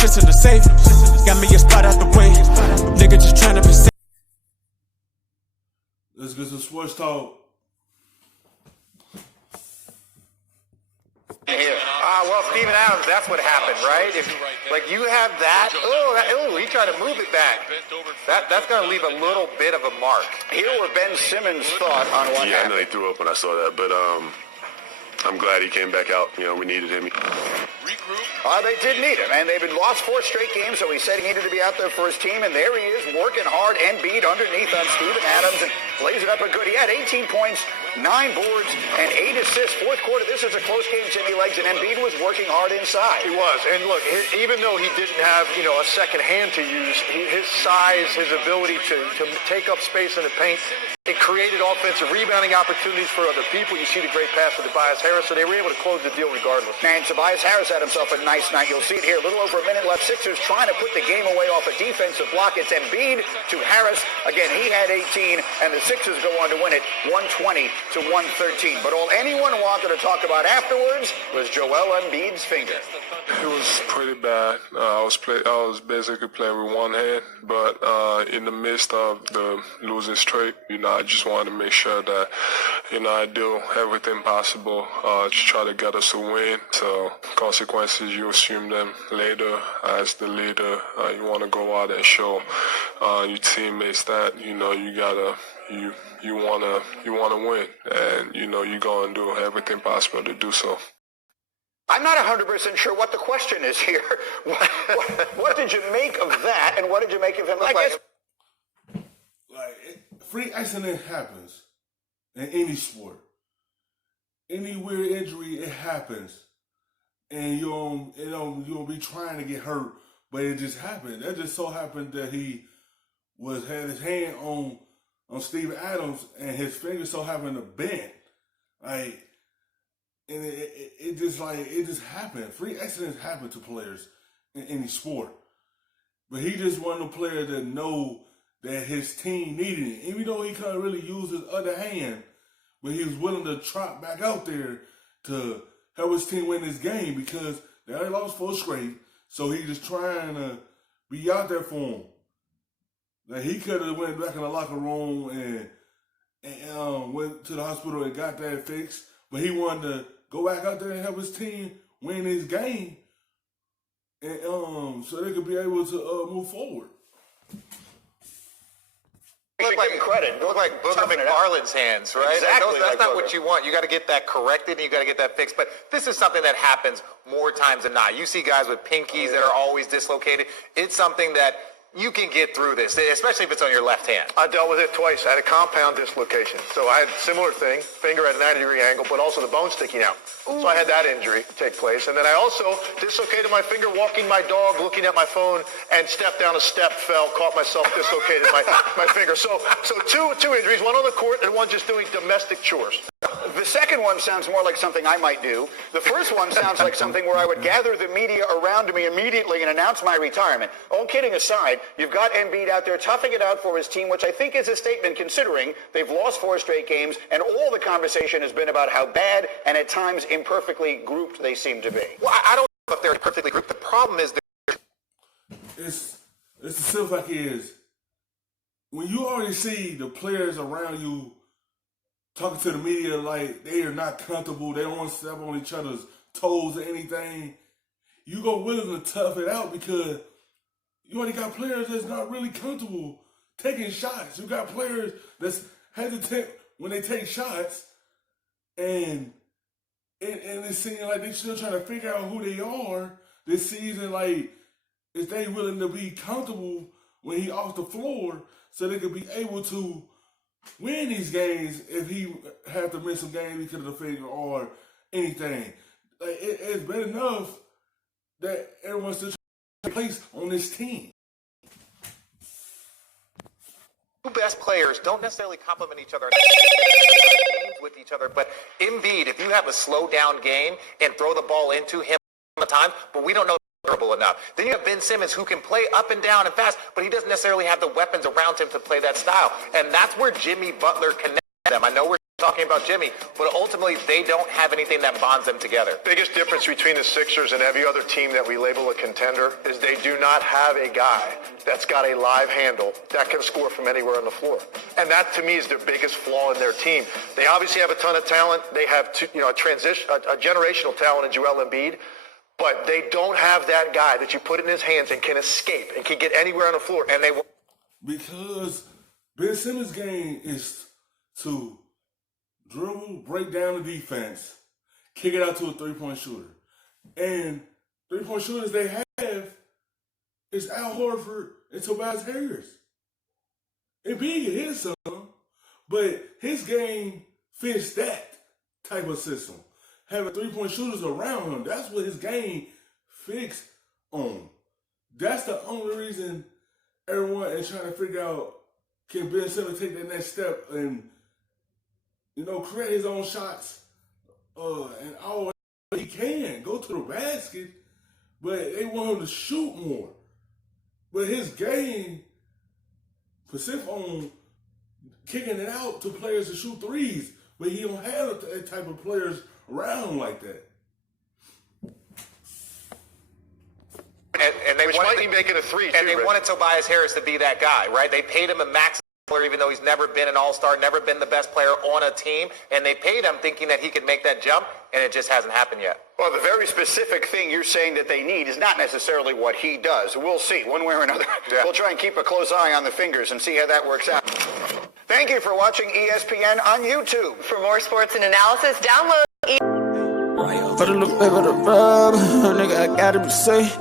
shit's in the safe. Got me a spot out the way. Nigga just tryna be safe. Let's get some sports talk. Well, Steven Adams, that's what happened, right? If, like, you have that, he tried to move it back. That's going to leave a little bit of a mark. Here were Ben Simmons' thought on what happened. Yeah, I know he threw up when I saw that, but I'm glad he came back out. You know, we needed him. They did need him, and they've been lost 4 straight games, so he said he needed to be out there for his team, and there he is, working hard. Embiid underneath on Steven Adams, and lays it up a good. He had 18 points, 9 boards, and 8 assists. Fourth quarter, this is a close game, Jimmy Legs, and Embiid was working hard inside. He was, and look, even though he didn't have, a second hand to use, his size, his ability to take up space in the paint, it created offensive rebounding opportunities for other people. You see the great pass to Tobias Harris, so they were able to close the deal regardless. And Tobias Harris had himself a nice night. You'll see it here. A little over a minute left. Sixers trying to put the game away off a defensive block. It's Embiid to Harris. Again, he had 18, and the Sixers go on to win it 120 to 113. But all anyone wanted to talk about afterwards was Joel Embiid's finger. It was pretty bad. I was basically playing with one hand, but in the midst of the losing streak, I just wanted to make sure that, I do everything possible to try to get us a win. So consequences, you assume them later. As the leader, you want to go out and show your teammates that, you want to win, and you're going to do everything possible to do so. I'm not 100% sure what the question is here. What did you make of that, and what did you make of him? Freak accident happens in any sport. Any weird injury, it happens. And you don't be trying to get hurt, but it just happened. That just so happened that he had his hand on Steven Adams, and his finger so happened to bend. And it just happened. Freak accidents happen to players in any sport. But he just wasn't a player that know that his team needed it. Even though he couldn't really use his other hand, but he was willing to trot back out there to help his team win this game because they only lost 4 straight. So he just trying to be out there for him. Like, he could have went back in the locker room and went to the hospital and got that fixed, but he wanted to go back out there and help his team win this game, and so they could be able to move forward. Look like credit. Look like Booger McFarland's hands, right? Exactly. That's not what you want. You got to get that corrected and you got to get that fixed. But this is something that happens more times than not. You see guys with pinkies that are always dislocated. It's something that you can get through this, especially if it's on your left hand. I dealt with it twice. I had a compound dislocation. So I had a similar thing, finger at a 90-degree angle, but also the bone sticking out. Ooh. So I had that injury take place. And then I also dislocated my finger walking my dog, looking at my phone, and stepped down a step, fell, caught myself, dislocated my finger. So two injuries, one on the court and one just doing domestic chores. The second one sounds more like something I might do. The first one sounds like something where I would gather the media around me immediately and announce my retirement. All kidding aside, you've got Embiid out there toughing it out for his team, which I think is a statement considering they've lost 4 straight games, and all the conversation has been about how bad and at times imperfectly grouped they seem to be. Well, I don't know if they're perfectly grouped. The problem is It's as simple like it is. When you already see the players around you talking to the media like they are not comfortable, they don't want to step on each other's toes or anything, you go willing to tough it out because you already got players that's not really comfortable taking shots. You got players that's hesitant when they take shots, and it seems like they're still trying to figure out who they are this season. Like, if they willing to be comfortable when he off the floor so they could be able to win these games if he had to miss some games because of the finger or anything. Like, it's bad enough that everyone's still trying to place on this team. Two best players don't necessarily complement each other with each other, but Embiid, if you have a slow down game and throw the ball into him all the time, but we don't know durable enough. Then you have Ben Simmons who can play up and down and fast, but he doesn't necessarily have the weapons around him to play that style. And that's where Jimmy Butler connects them. I know we're talking about Jimmy, but ultimately they don't have anything that bonds them together. Biggest difference between the Sixers and every other team that we label a contender is they do not have a guy that's got a live handle that can score from anywhere on the floor. And that, to me, is their biggest flaw in their team. They obviously have a ton of talent. They have a generational talent in Joel Embiid, but they don't have that guy that you put in his hands and can escape and can get anywhere on the floor. And they because Ben Simmons' game is to dribble, break down the defense, kick it out to a three-point shooter. And three-point shooters they have is Al Horford and Tobias Harris. Embiid can hit some, but his game fits that type of system. Having three-point shooters around him, that's what his game fixed on. That's the only reason everyone is trying to figure out, can Ben Simmons take that next step and, create his own shots, and all he can, go to the basket, but they want him to shoot more. But his game consists on kicking it out to players to shoot threes, but he don't have that type of players around him like that. And they might be making a three, and too, they wanted Tobias Harris to be that guy, right? They paid him a max, even though he's never been an all-star, never been the best player on a team, and they paid him thinking that he could make that jump, and it just hasn't happened yet. Well, the very specific thing you're saying that they need is not necessarily what he does. We'll see, one way or another. Yeah. We'll try and keep a close eye on the fingers and see how that works out. Thank you for watching ESPN on YouTube. For more sports and analysis, download For the little paper to rub, nigga, I gotta be safe.